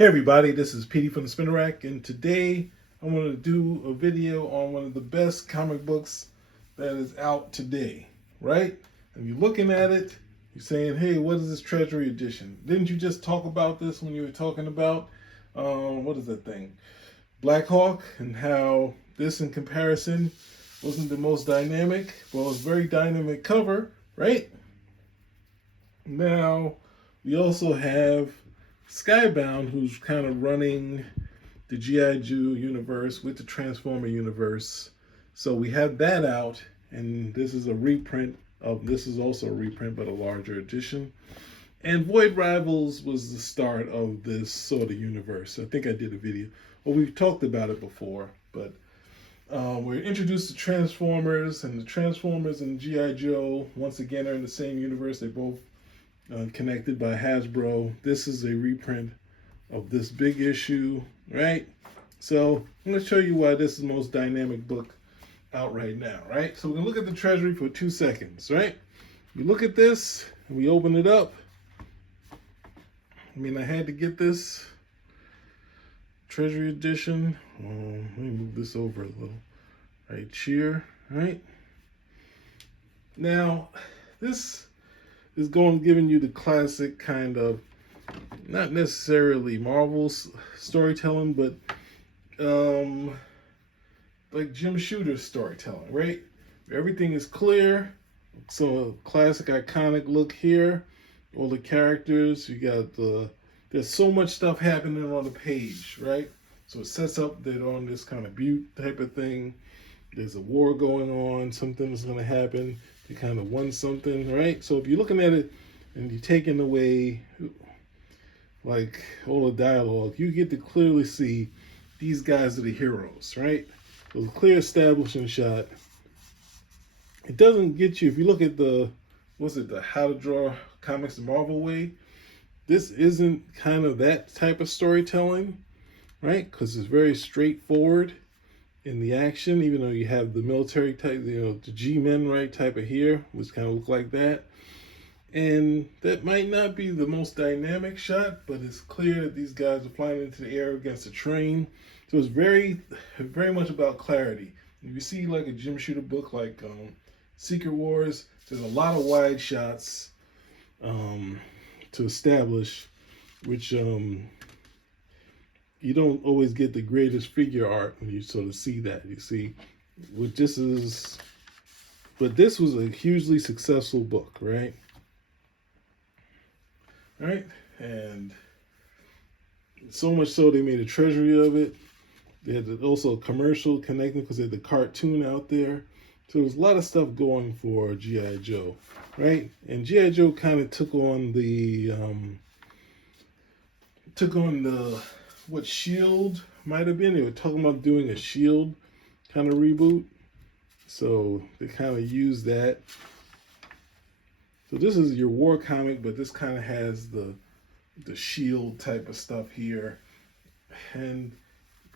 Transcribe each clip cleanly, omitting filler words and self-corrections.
Hey everybody, this is Petey from the Spinner Rack, and today I want to do a video on one of the best comic books that is out today, right? And you're looking at it, you're saying, hey, what is this Treasury Edition? Didn't you just talk about this when you were talking about, what is that thing? Black Hawk, and how this in comparison wasn't the most dynamic. Well, it's a very dynamic cover, right? Now, we also have Skybound, who's kind of running the G.I. Joe universe with the Transformer universe. So we have that out, and this is a reprint of, this is also a reprint, but a larger edition. And Void Rivals was the start of this sort of universe. I think I did a video. Well, we've talked about it before, but we're introduced to Transformers, and the Transformers and G.I. Joe, once again, are in the same universe. They both connected by Hasbro. This is a reprint of this big issue, right? So I'm going to show you why this is the most dynamic book out right now, right? So we're going to look at the Treasury for 2 seconds, right? We look at this, and we open it up. I mean, I had to get this Treasury Edition. Let me move this over a little. Right here, right? Now, this is giving you the classic kind of, not necessarily Marvel's storytelling, but like Jim Shooter's storytelling, right? Everything is clear. So classic iconic look here. All the characters, you got there's so much stuff happening on the page, right? So it sets up that on this kind of butte type of thing. There's a war going on, something is going to happen. You kind of won something, right? So if you're looking at it and you're taking away like all the dialogue, you get to clearly see these guys are the heroes, right? So a clear establishing shot. It doesn't get you, if you look at the How to Draw Comics the Marvel Way, this isn't kind of that type of storytelling, right? Because it's very straightforward in the action, even though you have the military type, the G-men, right, type of here, which kind of look like that. And that might not be the most dynamic shot, but it's clear that these guys are flying into the air against a train. So it's very, very much about clarity. If you see like a Jim Shooter book like Secret Wars, there's a lot of wide shots to establish, which you don't always get the greatest figure art when you sort of see that. You see, what this is, but this was a hugely successful book, right? Right, and so much so they made a treasury of it. They had also a commercial connecting because they had the cartoon out there. So there was a lot of stuff going for G.I. Joe, right? And G.I. Joe kind of took on the what Shield might have been. They were talking about doing a Shield kind of reboot. So they kind of used that. So this is your war comic, but this kind of has the Shield type of stuff here. And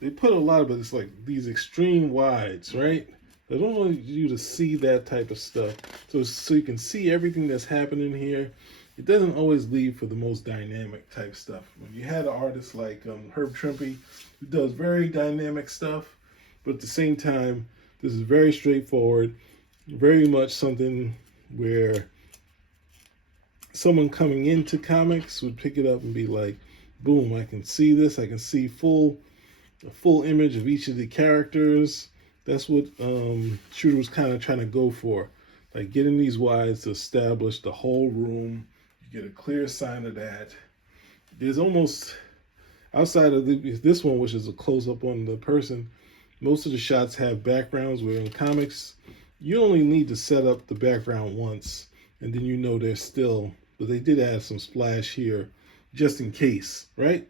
they put a lot of it, it's like these extreme wides, right? They don't want you to see that type of stuff. So you can see everything that's happening here. It doesn't always leave for the most dynamic type stuff. When you had an artist like Herb Trimpe, who does very dynamic stuff, but at the same time, this is very straightforward, very much something where someone coming into comics would pick it up and be like, boom, I can see this. I can see a full image of each of the characters. That's what Shooter was kind of trying to go for. Like getting these wides to establish the whole room. You get a clear sign of that. There's almost, outside of this one, which is a close-up on the person, most of the shots have backgrounds, where in comics, you only need to set up the background once, and then you know they're still, but they did add some splash here, just in case, right?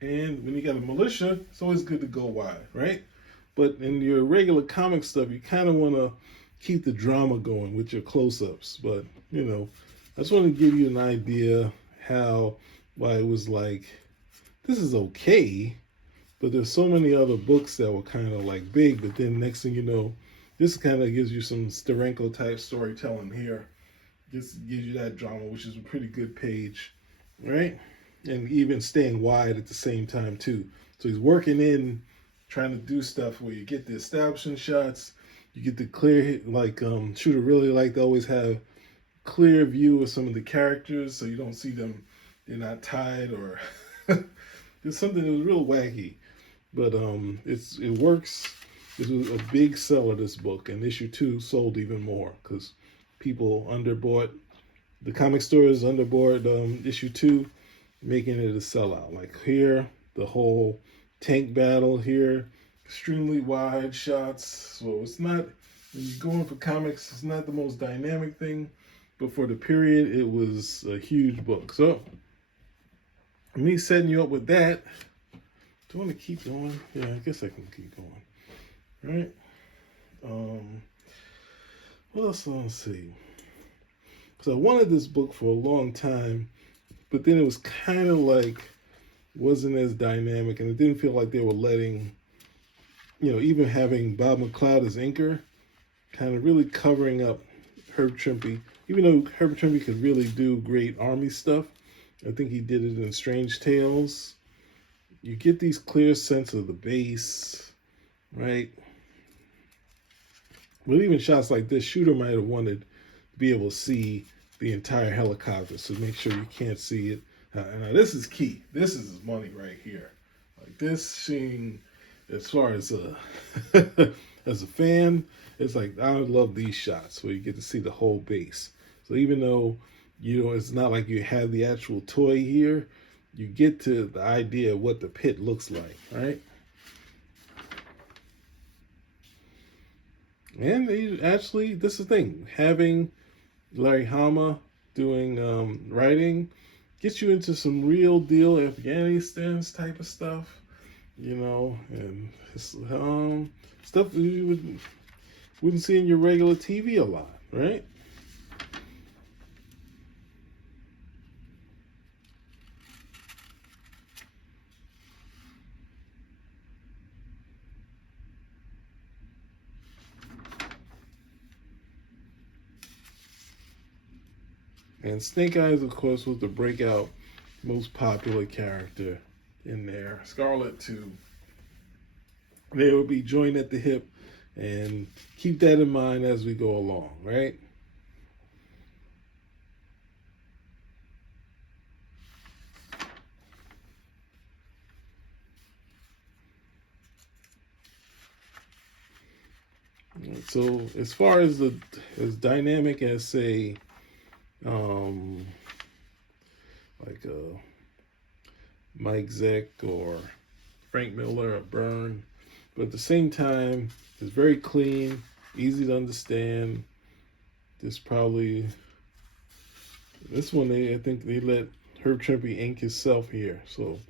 And when you got a militia, it's always good to go wide, right? But in your regular comic stuff, you kind of want to keep the drama going with your close-ups. But, I just want to give you an idea why it was like, this is okay, but there's so many other books that were kind of like big, but then next thing you know, this kind of gives you some Steranko type storytelling here. This gives you that drama, which is a pretty good page, right? And even staying wide at the same time too. So he's working in, trying to do stuff where you get the establishing shots, you get the clear, like Shooter really like to always have clear view of some of the characters, so you don't see them, they're not tied or there's something that was real wacky, but it works. This was a big seller, this book, and issue 2 sold even more because people underbought. The comic stores underbought issue 2, making it a sellout. Like here, the whole tank battle here, extremely wide shots. So it's not, when you're going for comics, it's not the most dynamic thing, but for the period, it was a huge book. So me setting you up with that. Do I want to keep going? Yeah, I guess I can keep going. Right? What else? Let's see. So I wanted this book for a long time, but then it was kind of like, wasn't as dynamic, and it didn't feel like they were letting, even having Bob McLeod as inker, kind of really covering up Herb Trimpe. Even though Herb Trimpe could really do great army stuff, I think he did it in Strange Tales. You get these clear sense of the base, right? But even shots like this, Shooter might have wanted to be able to see the entire helicopter, so make sure you can't see it. Now this is key. This is money right here. Like this scene, as far as as a fan, it's like, I would love these shots where you get to see the whole base. So even though, it's not like you have the actual toy here, you get to the idea of what the pit looks like, right? And actually, this is the thing, having Larry Hama doing writing gets you into some real deal Afghanistan's type of stuff, and stuff that you wouldn't see in your regular TV a lot, right? And Snake Eyes, of course, was the breakout most popular character in there. Scarlet, too. They will be joined at the hip, and keep that in mind as we go along, right? So as far as as dynamic as, say, like Mike Zeck or Frank Miller or Byrne, but at the same time, it's very clean, easy to understand. This one, I think they let Herb Trimpe ink himself here, so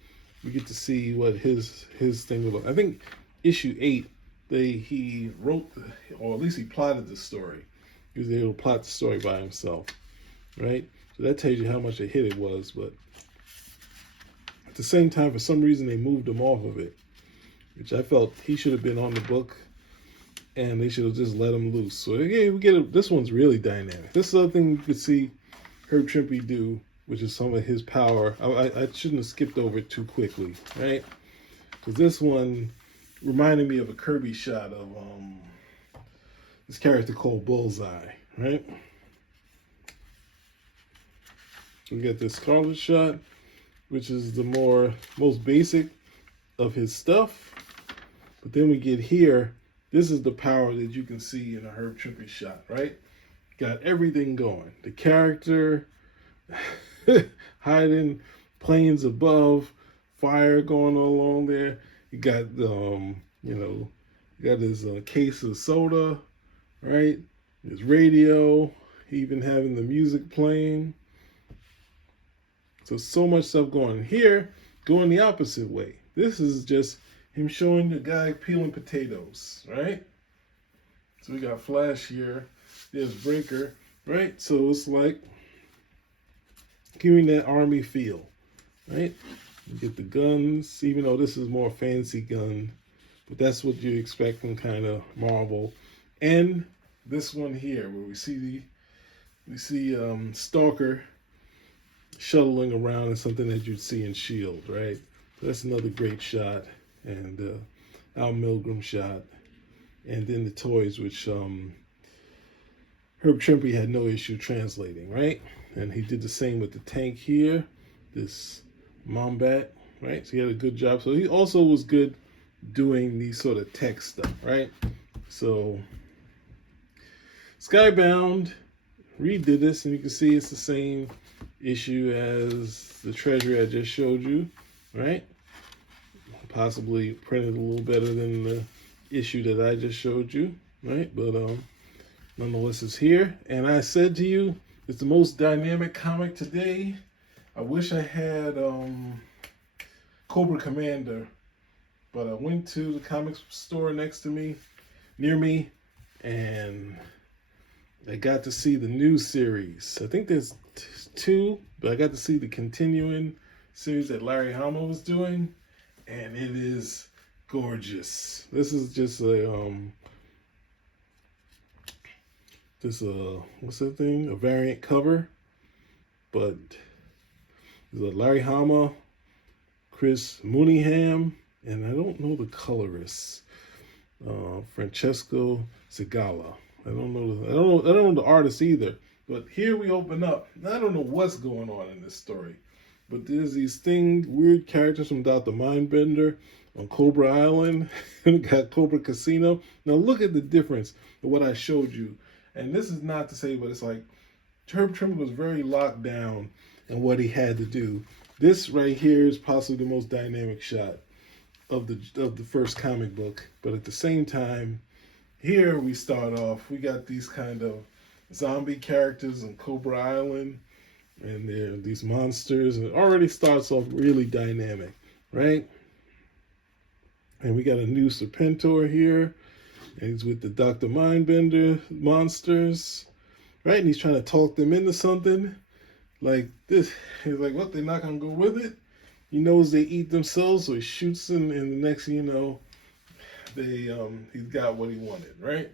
we get to see what his thing was like. I think issue 8, he wrote, or at least he plotted the story. He was able to plot the story by himself, right? So that tells you how much a hit it was, but at the same time, for some reason, they moved him off of it, which I felt he should have been on the book, and they should have just let him loose. So yeah, this one's really dynamic. This is the other thing you could see Herb Trimpe do, which is some of his power. I shouldn't have skipped over it too quickly, right? Because this one reminded me of a Kirby shot of this character called Bullseye, right? We got this Scarlet shot, which is the most basic of his stuff. But then we get here, this is the power that you can see in a Herb Trimpe shot, right? Got everything going. The character hiding, planes above, fire going along there. You got you got his case of soda, right? His radio, even having the music playing. So much stuff going here, going the opposite way. This is just him showing the guy peeling potatoes, right? So we got Flash here. There's Breaker, right? So it's like giving that army feel, right? You get the guns, even though this is more fancy gun, but that's what you expect from kind of Marvel. And this one here, where we see we see Stalker shuttling around is something that you'd see in Shield, right? That's another great shot, and Al Milgrom shot, and then the toys, which Herb Trimpe had no issue translating, right? And he did the same with the tank here, this Mombat, right? So he had a good job. So he also was good doing these sort of tech stuff, right? So Skybound redid this, and you can see it's the same issue as the Treasury I just showed you, right? Possibly printed a little better than the issue that I just showed you, right? But nonetheless, it's here. And I said to you, it's the most dynamic comic today. I wish I had Cobra Commander, but I went to the comics store near me, and I got to see the new series. I think there's two, but I got to see the continuing series that Larry Hama was doing, and it is gorgeous. This is just a what's that thing? A variant cover, but there's a Larry Hama, Chris Mooneyham, and I don't know the colorist, Francesco Zagala. I don't know the artist either. But here we open up. I don't know what's going on in this story, but there's these weird characters from Dr. Mindbender on Cobra Island, and got Cobra Casino. Now look at the difference of what I showed you. And this is not to say, but it's like Herb Trimpe was very locked down in what he had to do. This right here is possibly the most dynamic shot of the first comic book, but at the same time, here we start off. We got these kind of zombie characters on Cobra Island, and they're these monsters, and it already starts off really dynamic, right? And we got a new Serpentor here, and he's with the Dr. Mindbender monsters, right? And he's trying to talk them into something like this. He's like, what, they're not gonna go with it? He knows they eat themselves, so he shoots them, and the next thing you know, he's got what he wanted, right?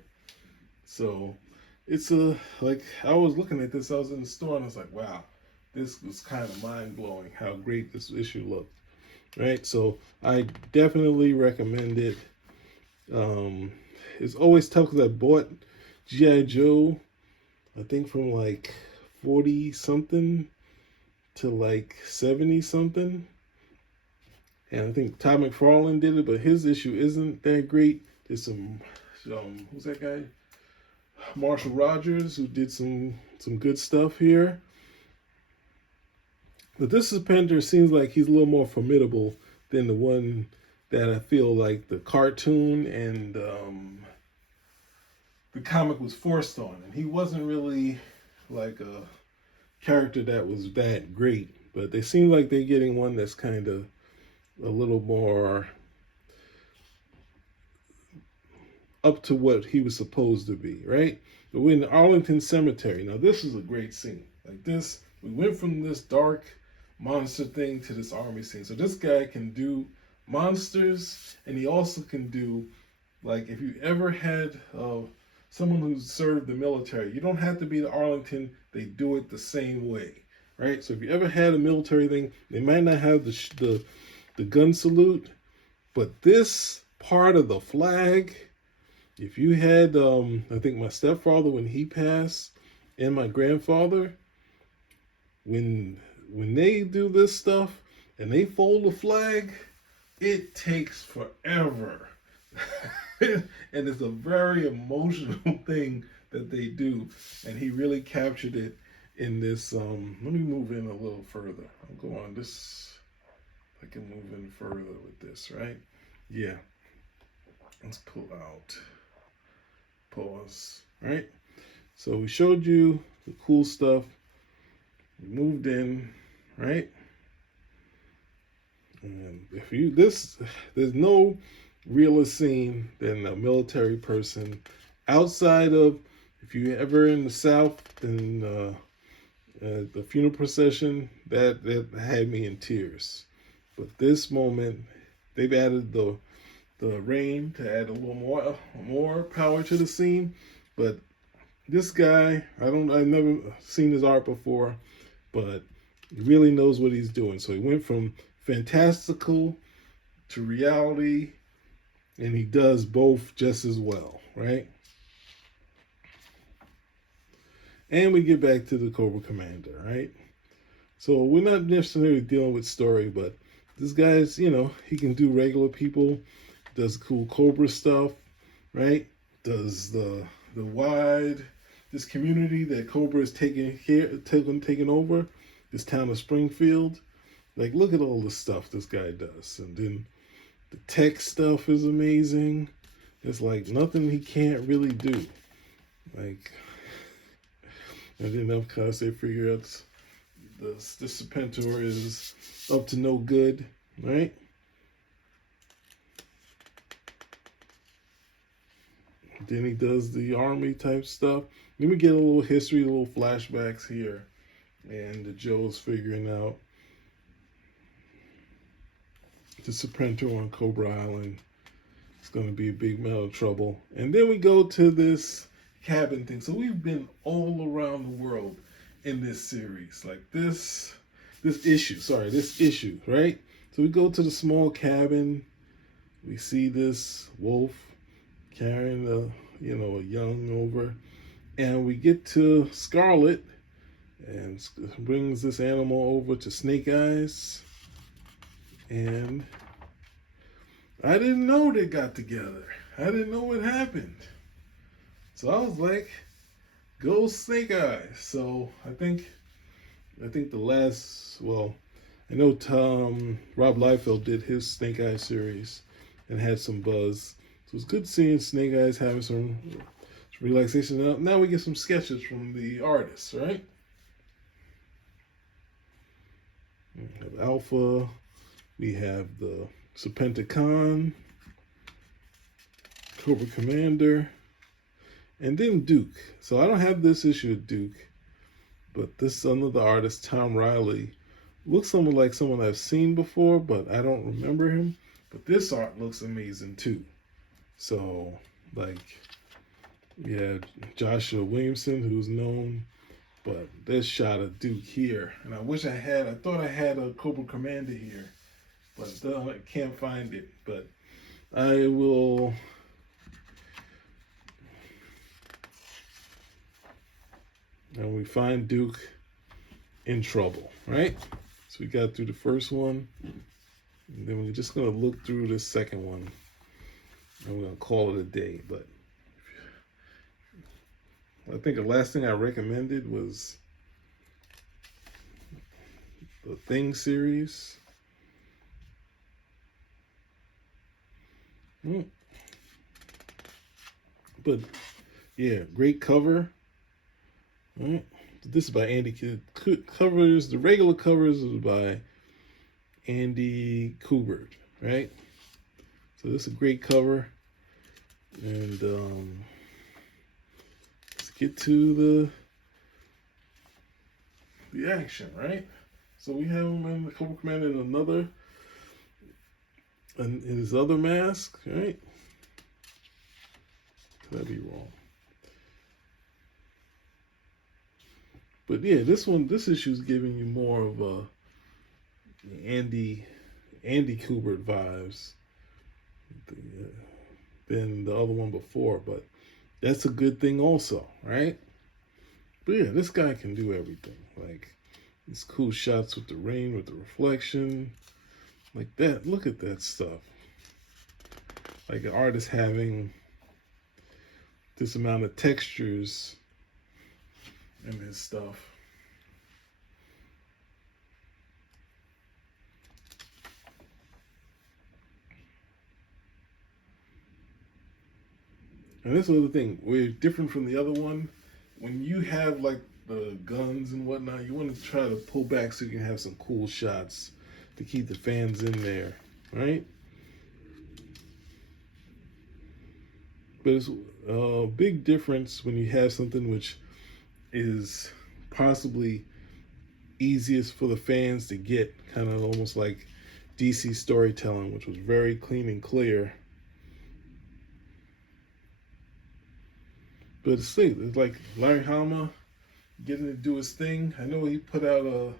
So it's like, I was looking at this, I was in the store, and I was like, wow, this was kind of mind-blowing how great this issue looked, right? So I definitely recommend it. It's always tough because I bought G.I. Joe, I think from like 40 something to like 70 something. And I think Todd McFarlane did it, but his issue isn't that great. There's some who's that guy? Marshall Rogers, who did some good stuff here. But this Serpentor seems like he's a little more formidable than the one that I feel like the cartoon and the comic was forced on. And he wasn't really like a character that was that great. But they seem like they're getting one that's kind of a little more up to what he was supposed to be, right? But we're in Arlington Cemetery. Now this is a great scene. Like this, we went from this dark monster thing to this army scene. So this guy can do monsters, and he also can do, like, if you ever had someone who served the military, you don't have to be the Arlington. They do it the same way, right? So if you ever had a military thing, they might not have the gun salute, but this part of the flag, if you had, I think my stepfather, when he passed, and my grandfather, when they do this stuff and they fold the flag, it takes forever. And it's a very emotional thing that they do. And he really captured it in this. Let me move in a little further. I'll go on this. I can move in further with this, right? Yeah. Let's pull out. Pause. Right? So we showed you the cool stuff. We moved in, right? And there's no realer scene than a military person outside of, if you ever in the South, then the funeral procession, that had me in tears. But this moment, they've added the rain to add a little more power to the scene. But this guy, I've never seen his art before, but he really knows what he's doing. So he went from fantastical to reality, and he does both just as well, right? And we get back to the Cobra Commander, right? So we're not necessarily dealing with story, but this guy's, he can do regular people, does cool Cobra stuff, right? Does the wide this community that Cobra is taking over, this town of Springfield. Like, look at all the stuff this guy does, and then the tech stuff is amazing. It's like nothing he can't really do. Like, and then of course they figure out the Serpentor is up to no good, right? Then he does the army type stuff. Then we get a little history, a little flashbacks here, and Joe's figuring out the Serpentor on Cobra Island. It's going to be a big amount of trouble. And then we go to this cabin thing. So we've been all around the world in this series. Like this issue, right? So we go to the small cabin. We see this wolf carrying a young over. And we get to Scarlet and brings this animal over to Snake Eyes. And I didn't know they got together. I didn't know what happened. So I was like, go Snake Eyes. So I think the last, I know Rob Liefeld did his Snake Eyes series and had some buzz. So it's good seeing Snake Eyes having some relaxation. Now we get some sketches from the artists, right? We have Alpha. We have the Serpenticon, Cobra Commander, and then Duke. So I don't have this issue of Duke, but this another artist, Tom Riley, looks somewhat like someone I've seen before, but I don't remember him. But this art looks amazing too. So, like, yeah, Joshua Williamson, who's known, but this shot of Duke here, and I thought I had a Cobra Commander here, but I can't find it. But I will. And we find Duke in trouble, right? So we got through the first one, and then we're just gonna look through the second one, and we're gonna call it a day. But I think the last thing I recommended was the Thing series. But yeah, great cover. Right. This is by Andy. The regular covers is by Andy Kubert, right? So this is a great cover, and let's get to the action, right? So we have him in the Cobra Commander in his other mask, right? Could I be wrong? But yeah, this issue is giving you more of a Andy Kubert vibes than the other one before, but that's a good thing also, right? But yeah, this guy can do everything. Like these cool shots with the rain, with the reflection, like that. Look at that stuff. Like an artist having this amount of textures in his stuff. And this is the thing, we're different from the other one. When you have like the guns and whatnot, you want to try to pull back so you can have some cool shots to keep the fans in there, right? But it's a big difference when you have something which is possibly easiest for the fans to get, kind of almost like DC storytelling, which was very clean and clear. But it's like Larry Hama getting to do his thing. I know he put out a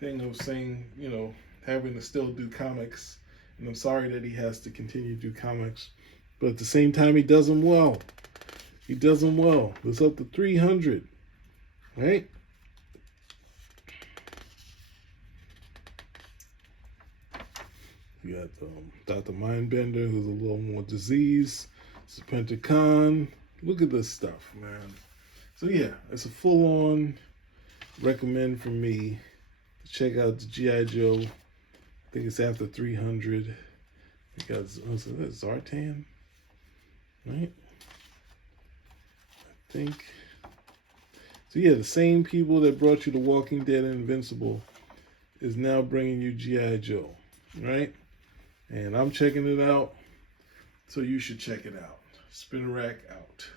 thing of saying, you know, having to still do comics, and I'm sorry that he has to continue to do comics, but at the same time, he does them well. He does them well. It's up to 300, right? You got Dr. Mindbender, who's a little more diseased. Serpentor Khan. Look at this stuff, man. So yeah, it's a full-on recommend from me. Check out the G.I. Joe. I think it's after 300. You got Zartan, right? I think. So yeah, the same people that brought you The Walking Dead and Invincible is now bringing you G.I. Joe, right? And I'm checking it out, so you should check it out. Spinner Rack out.